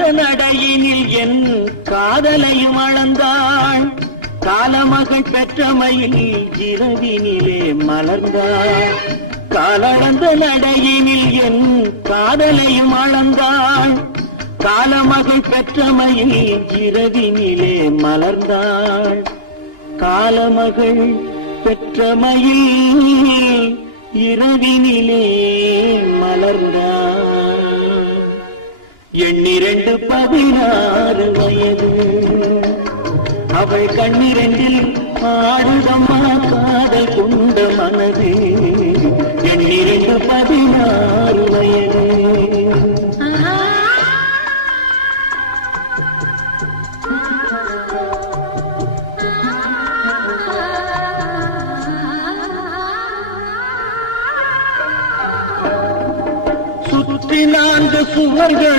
அளந்த நடையினில் என் காதலையும் அளந்தாள். காலமகள் பெற்றமையில் இரவினிலே மலர்ந்தாள். காலளந்த நடையினில் என் காதலையும் அளந்தாள். காலமகள் பெற்றமையில் இரவினிலே மலர்ந்தாள். காலமகள் பெற்றமையில் இரவினிலே மலர்ந்தாள். 16 வயது அவள் கண்ணிரண்டில் ஆடுதம்மா காதல் கொண்ட மனது. 16 வயது. சுற்றி 4 சுவர்கள்